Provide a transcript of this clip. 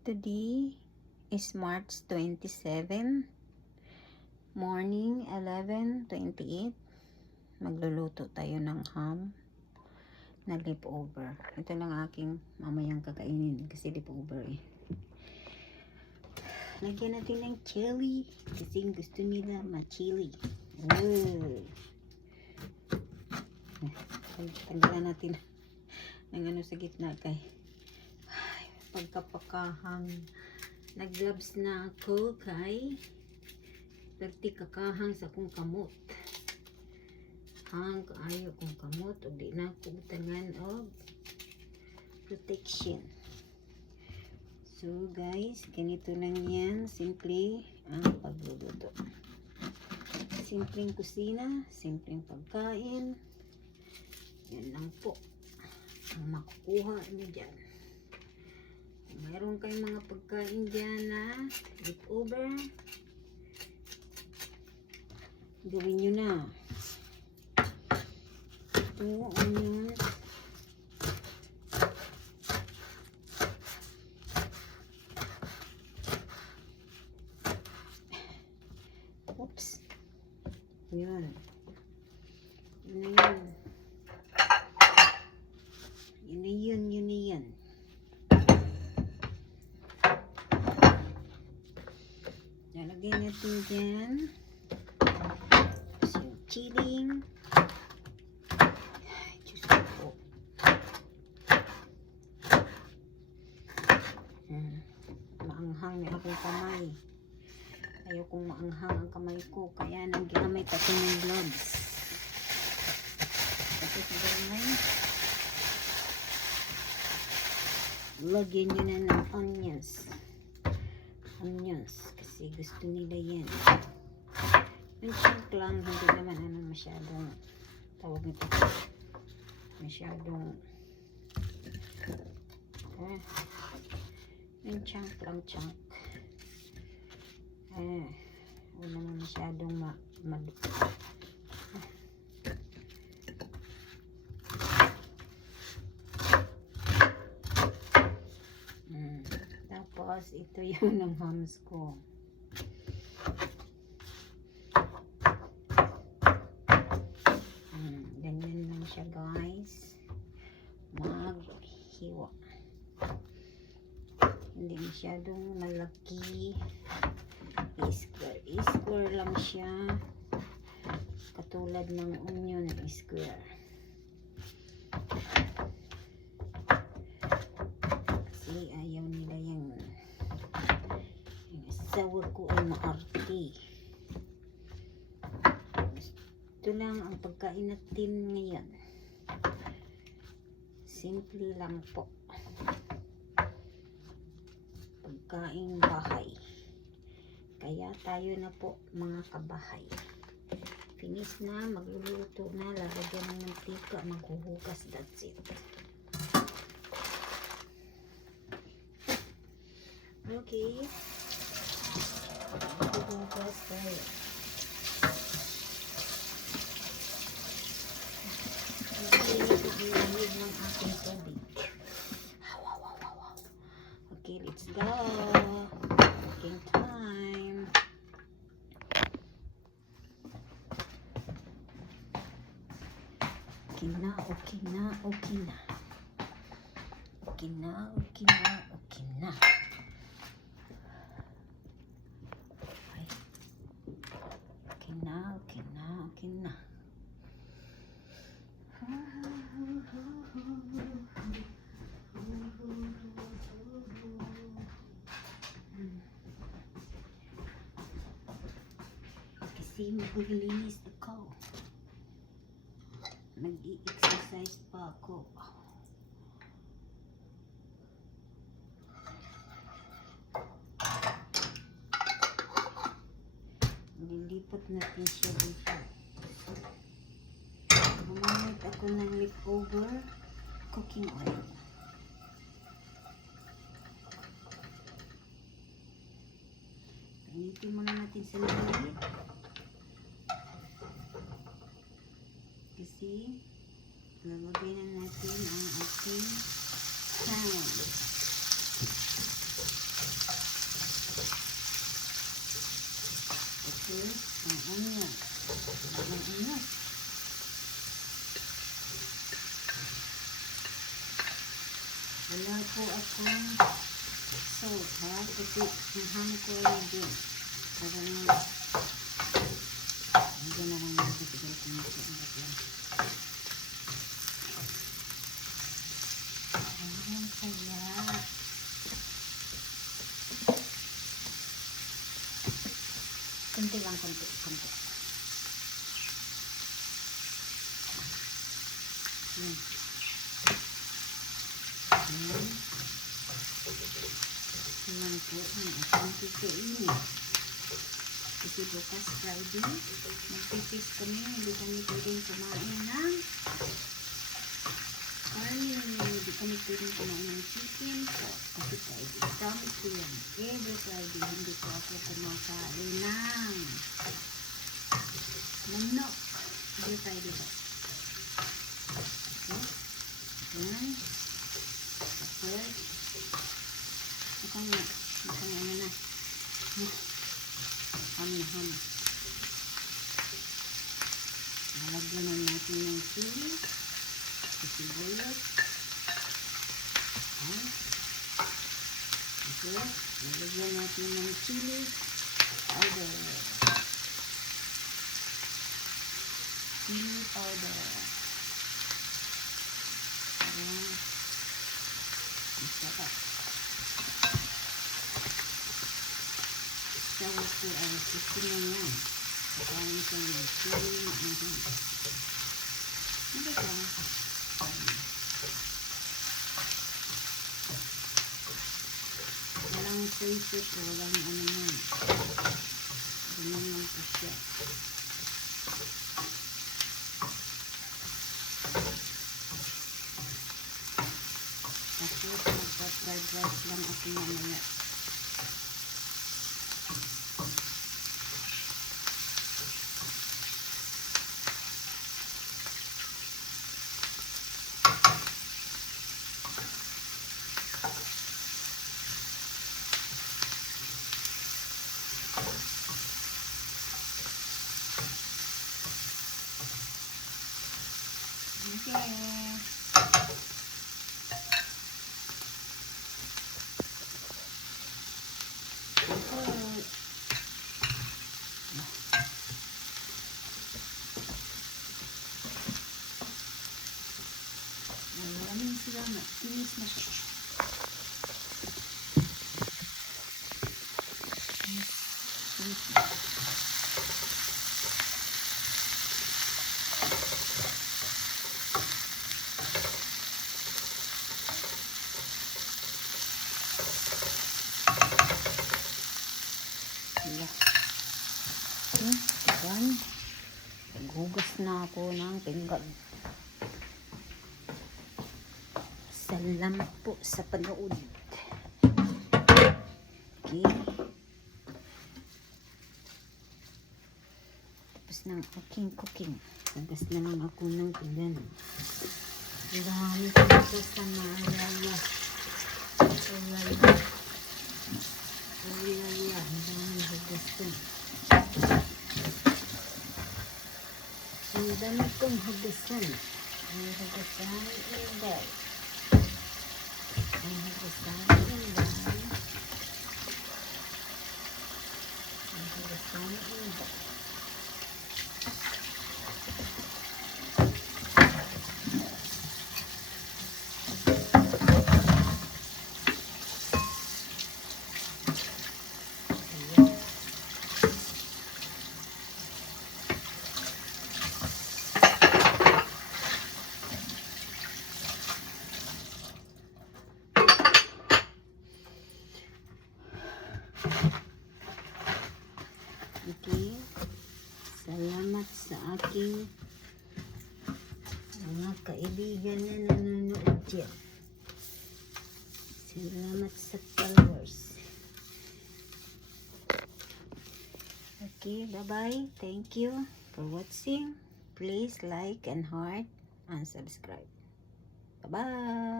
Today is March 27, morning 11:28. Magluluto tayo ng ham na leftover. Ito lang aking mamayang kakainin kasi leftover eh. Lagyan natin ng chili kasi gusto nila ma-chili. Tanggalan natin ng ano sa gitna kay pagkapakahang naglabs na ako kay perti kakahang sa kong kamot hang kaayo kong kamot o di na ako utangan og protection. So guys, ganito lang yan, simple ang pagluluto, simpleng kusina, simpleng pagkain, yan lang po ang makukuha nyo dyan. Mayroon kayong mga pagkain dyan na leftover, gawin nyo na. Ito, onions. Oops. Yun. Yun na yun. Yun na yun, yun na yun. Lalagay natin dyan yung chili. Ay, Diyos ko po. Maanghang na akong kamay. Ayaw kong maanghang ang kamay ko. Kaya nang ginamit ako ng gloves. Tapos gamay. Lagyan nyo na ng onions. Kasi gusto nila yan. Yung chunk lang, hindi naman ano masyadong tawag nito. Masyadong yung chunk lang, chunk. Wala naman masyadong tapos ito yung ng hams ko. Ganyan lang siya guys, maghiwa. Hindi masyadong malaki, square lang siya, katulad ng onion na square. Kasi ayaw nila yung asawa ko ay maarte. Ito lang ang pagkain natin ngayon, simple lang po, pagkain bahay. Kaya tayo na po mga kabahay. Finish na, magluluto na, lalagyan ng mantika, maghuhugas, that's it. Okay, maghuhugas tayo. Iinit ng aking tubig. Okay, let's go. Cooking time. Okay na. Okay na. Okay na. Okay na. Okay na. Okay na. Okay na. Okay na. Okay na. Kasi maglilinis ako. Nag-i-exercise pa ako. Nilipot natin siya dito. Gumamit ako ng leftover cooking oil. Painitin muna natin sa lamig. Kasi lalagay na natin ang ating ham. akong salt ha. Kasi ang ko na din. Para na hindi na lang natin siguro kung nasa lang. Ayan kaya. Kunti lang, kunti. Ayan. Ayan. Ayan po ang ating kikainin. Kasi bukas Friday, magpipis kami, hindi kami pwedeng kumain ng kanin, hindi kami pwedeng kumain ng chicken po. Kasi Friday, kami po yan. Every Friday, hindi po ako kumakain ng manok. Every Friday po. Okay? Ayan. Tapos, mukhang ano na. Ham. Nalagyan na natin ng chili, sibuyas. Okay, nalagyan natin ng chili powder. Chili powder. Para masarap. Tapos po ang sisinan yan. Pagkain ko ng chili. Hindi ka. Walang sisip o walang ano yan. Ganyan lang po siya. Tapos magpa-fried rice lang ako mamaya. Maraming salamat. Kinis na siya. Kinis na. Ayan. Naghugas na ako ng pinggan. Salamat po sa panood. Okay. Tapos ng aking cooking. Sagas na lang ako ng pinggan. Ang dami ko ito sa maalala. Ulala. Ang dami hugas ko. Ang dami kong hugasan. Ang hugasan inday. Ang hugasan inday. Ang hugasan inday. Okay. Salamat sa aking mga kaibigan na nanonood dyan. Salamat sa followers. Okay, bye-bye. Thank you for watching. Please like and heart and subscribe. Bye-bye.